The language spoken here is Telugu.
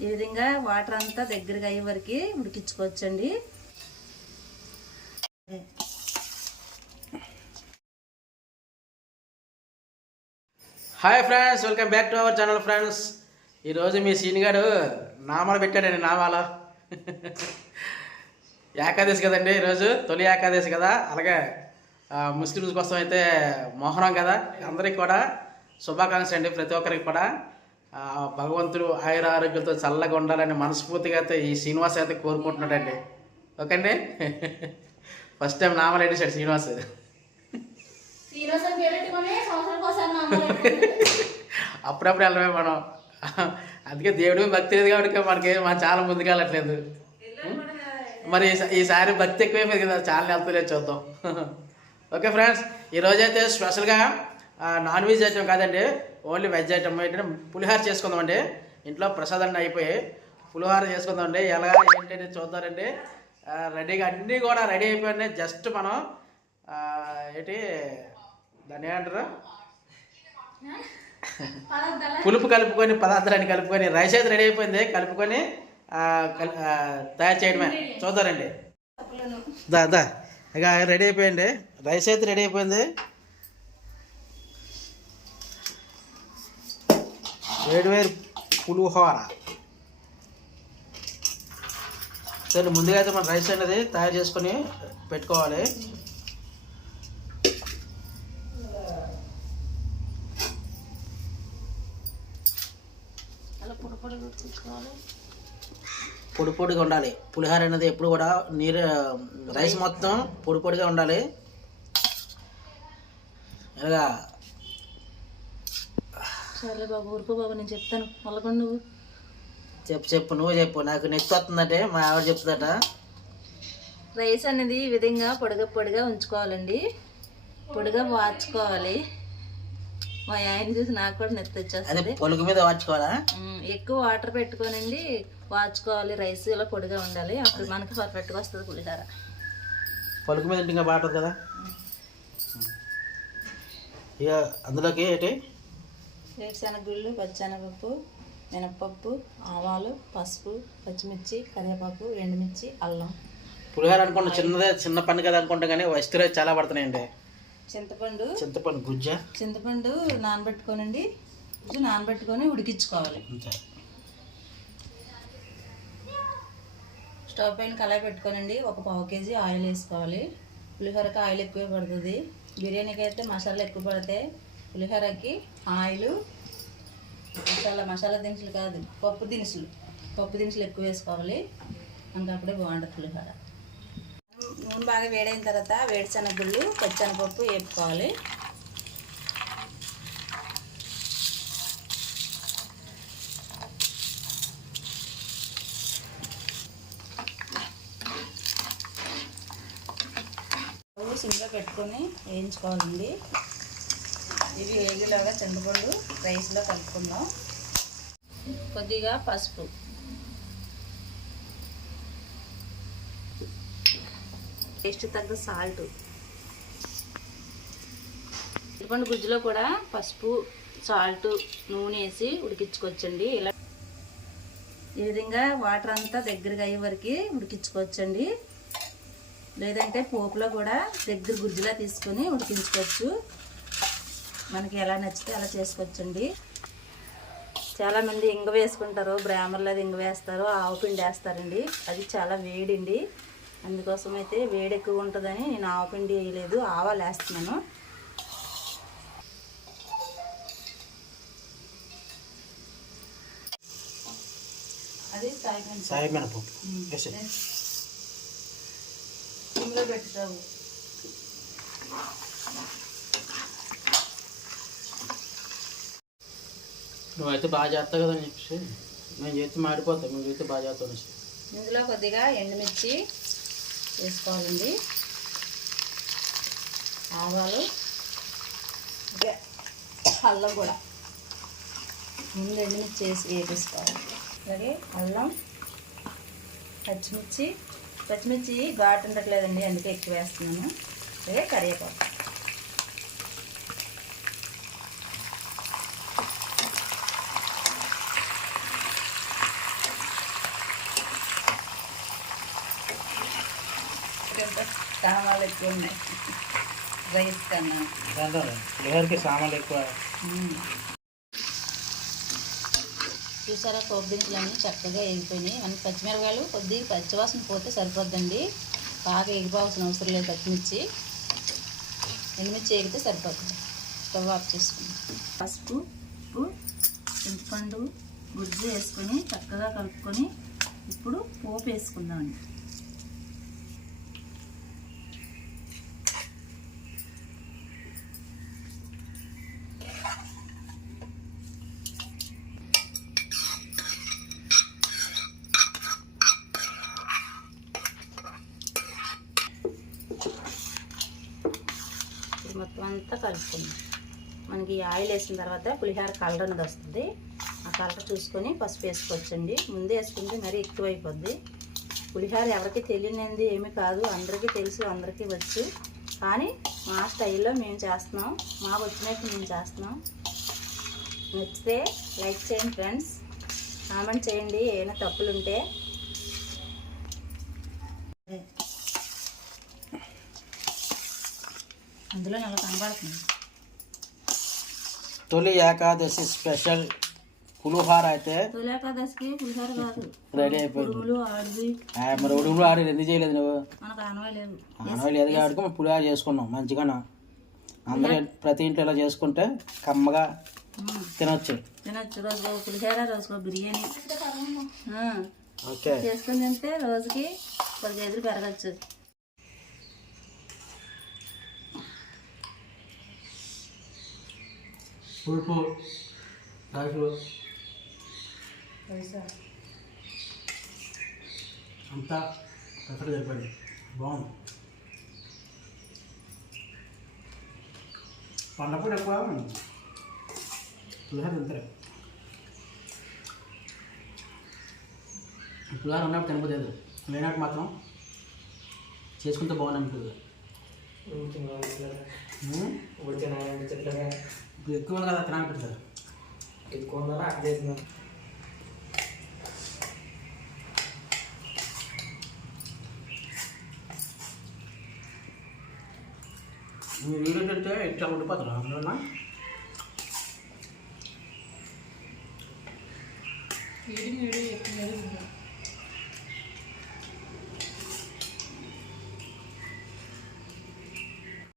ఈ విధంగా వాటర్ అంతా దగ్గరగా అయ్యే వరకు ఉడికించుకోవచ్చండి. Hi friends welcome back to our channel friends ఈరోజు మీ సీనిగాడు నామాలు పెట్టాడండి నామాల. ఏకాదశి కదండి ఈరోజు తొలి ఏకాదశి కదా. అలాగే ముస్లింస్ ముస్లిమ్స్ కోసం అయితే మోహరం కదా. అందరికి కూడా శుభాకాంక్షలు అండి ప్రతి ఒక్కరికి కూడా. భగవంతుడు ఆయుర ఆరోగ్యంతో చల్లగా ఉండాలని మనస్ఫూర్తిగా అయితే ఈ శ్రీనివాస్ అయితే కోరుకుంటున్నాడండి. ఓకే అండి ఫస్ట్ టైం నామాలు పెట్టేశాడు శ్రీనివాస్. అప్పుడప్పుడు వెళ్ళమే మనం. అందుకే దేవుడి భక్తి లేదు కాబట్టి మనకి మనం చాలా ముందుకు వెళ్ళట్లేదు. మరి ఈసా- ఈసారి భక్తి ఎక్కువైపోయింది కదా చాలా వెళ్తలేదు చూద్దాం. ఓకే ఫ్రెండ్స్ ఈరోజు అయితే స్పెషల్గా నాన్ వెజ్ ఐటమ్ కాదండి. ఓన్లీ వెజ్ ఐటమ్ ఏంటంటే పులిహార చేసుకుందామండి. ఇంట్లో ప్రసాదాన్ని అయిపోయి పులిహార చేసుకుందామండి. ఎలా ఏంటంటే చూద్దామండి రెడీగా అన్నీ కూడా రెడీ అయిపోయినాయి. జస్ట్ మనం ఏంటి దాన్ని ఏమంటారు? పులుపు కలుపుకొని పదార్థాలన్నీ కలుపుకొని రైస్ అయితే రెడీ అయిపోయింది. కలుపుకొని తయారు చేయడమే. చూద్దారండి. దా దా. ఇక రెడీ అయిపోయింది. రైస్ అయితే రెడీ అయిపోయింది. వేడి వేరు పులిహోర. సరే ముందుగా అయితే మన రైస్ అనేది తయారు చేసుకొని పెట్టుకోవాలి. పొడి పొడిగా ఉండాలి. పులిహోర అనేది ఎప్పుడు కూడా నీరు రైస్ మొత్తం పొడి పొడిగా ఉండాలి. ఇలాగా సరే బాబు ఊరుకో బాబు నేను చెప్తాను. మళ్ళీ నువ్వు. చెప్పు చెప్పు నువ్వు చెప్పు. నాకు నెక్స్ట్ వస్తుందంటే మా ఆవిడ చెప్తుందట. రైస్ అనేది ఈ విధంగా పొడిగా పొడిగా ఉంచుకోవాలండి. పొడిగా వాచుకోవాలి మా ఆయన చూసి నాకు కూడా నెత్తి అదే వచ్చేస్తుంది పొలుగు మీద వాచుకోవాలా ఎక్కువ వాటర్ పెట్టుకోనండి. వాచుకోవాలి రైస్ ఇలా పొడిగా ఉండాలి. అప్పుడు మనకి పర్ఫెక్ట్గా వస్తుంది పులిహార. పొలుగు మీద ఇంకా బాగుంటుంది కదా? ఇక అందులోకి ఏంటి? వేరుశనగుళ్ళు పచ్చెనగపప్పు మినప్పప్పు ఆవాలు పసుపు పచ్చిమిర్చి కరివేపాకు ఎండుమిర్చి అల్లం. పులిహోర అనుకుంటా చిన్నదే చిన్న పని కదా అనుకుంటా కానీ వస్తువులు చాలా పడుతున్నాయండి. చింతపండు. చింతపండు గుజ్జ. చింతపండు నానబెట్టుకోనండి. కొంచెం నానబెట్టుకొని ఉడికించుకోవాలి. అంతే. స్టవ్ పైన కళాయి పెట్టుకోనండి. ఒక పావు కేజీ ఆయిల్ వేసుకోవాలి. పులిహోరకి ఆయిల్ ఎక్కువ పడుతుంది. బిర్యానీకి అయితే మసాలా ఎక్కువ పడతాయి పులిహోరకి ఆయిల్ మసాలా మసాలా దినుసులు కాదు పప్పు దినుసులు. పప్పు దినుసులు ఎక్కువ వేసుకోవాలి. మనకి అప్పుడే బాగుంటుంది పులిహోర. నూనె బాగా వేడైన తర్వాత వేడిశనగుళ్ళు పచ్చనపప్పు వేపుకోవాలి. స్టవ్ సిమ్లో పెట్టుకొని వేయించుకోవాలండి. ఇది వేగిలాగా చింతపండు రైస్లో కలుపుకుందాం. కొద్దిగా పసుపు. టేస్ట్ తగ్గ సాల్ట్. చింతపండు గుజ్జులో కూడా పసుపు సాల్ట్ నూనె వేసి ఉడికించుకోవచ్చండి. ఇలా ఈ విధంగా వాటర్ అంతా దగ్గరగా అయ్యే వరకు ఉడికించుకోవచ్చండి. లేదంటే పోపులో కూడా దగ్గర గుజ్జులా తీసుకొని ఉడికించుకోవచ్చు. మనకి ఎలా నచ్చితే అలా చేసుకోవచ్చండి. చాలామంది ఇంగ వేసుకుంటారు బ్రాహ్మణులు అది ఇంగ వేస్తారు ఆవు పిండి వేస్తారండి. అది చాలా వేడిండి. అందుకోసం అయితే వేడి ఎక్కువ ఉంటుందని నేను ఆవు పిండి వేయలేదు ఆవాలు వేస్తున్నాను. అది సాయి మినపప్పు పెట్టుతావు నువ్వైతే బాగా చేస్తావు కదా అని చెప్పేసి మేము చేస్తే మాడిపోతాం నువ్వు చేస్తే బాగా చేస్తావు అనేసి. ఇందులో కొద్దిగా ఎండుమిర్చి వేసుకోవాలండి. ఆవాలు ఇంకా అల్లం కూడా. ముందు ఎండుమిర్చి వేసి వేపేసుకోవాలి అలాగే అల్లం పచ్చిమిర్చి. పచ్చిమిర్చి ఘాటు ఉండట్లేదండి అందుకే ఎక్కువ వేస్తున్నాను. అలాగే కరివేపాకు. సామాన్లు ఎక్కువ ఉన్నాయి రైస్ కన్నా. పులిహోరకి సామాన్లు ఎక్కువ. చూసారా పోపు దినుసులన్నీ చక్కగా ఎగిపోయినాయి అన్ని పచ్చిమిరపకాయలు కొద్దిగా పచ్చివాసన పోతే సరిపోద్దండి. బాగా ఎగిపోవాల్సిన అవసరం లేదు పచ్చిమిర్చి. ఎండుమిర్చి ఎగితే సరిపోతుంది. స్టవ్ ఆఫ్ చేసుకుని పసుపు ఉప్పు చింతపండు గుజ్జు వేసుకొని చక్కగా కలుపుకొని ఇప్పుడు పోపు వేసుకుందామండి ఇది మొత్తం అంతా కలుపుకుందాం. మనకి ఆయిల్ వేసిన తర్వాత పులిహోర కలర్ అనేది వస్తుంది. ఆ కలర్ చూసుకొని పసుపు వేసుకోవచ్చండి. ముందే వేసుకుంటే మరీ ఎక్కువ అయిపోద్ది పులిహోర ఎవరికి తెలియనిది ఏమీ కాదు. అందరికీ తెలుసు అందరికీ వచ్చు. కానీ మా స్టైల్లో మేము చేస్తున్నాం. మాకు వచ్చినట్టు మేము చేస్తున్నాం. నచ్చితే లైక్ చేయండి ఫ్రెండ్స్. కామెంట్ చేయండి. ఏమైనా తప్పులు అందులో నెల కనబడుతుంది. తొలి ఏకాదశి స్పెషల్ పులిహోర అయితే తొలేకాదశికి పులిహోర కాదు. రెడీ అయిపోయింది. పురుగులు ఆడివి ఆ, మరి ఆడి ఎందుకు చేయలేదు నువ్వు? మనకు అనవలేదు ఆనవాళ్ళు లేదు కాబట్టి మేము పులిహోర చేసుకున్నాం మంచిగా అందరూ ప్రతి ఇంట్లో ఇలా చేసుకుంటే కమ్మగా తినొచ్చు. తినొచ్చు. రోజుకో పులిహోర రోజుకో బిర్యానీ. ఓకే. చేసుకొని తింటే రోజుకి పది కేజీలు పెరగచ్చు. పులుపు రైసు అంతా కరెక్ట్గా సరిపోయింది బాగుంది. పండప్పుడు ఎక్కువ పులిహోర తింటారు? పులిహోర ఉన్నప్పుడు తినబోలేదు లేనట్టు మాత్రం చేసుకుంటే బాగుంది ఉమ్? ఇప్పుడు ఎక్కువ ఉంది కదా తినాలనిపిస్తుంది మీ వీడియో తింటే ఇట్లా ఉండిపోతారు అందులో వీడి వీడి ఎక్కువ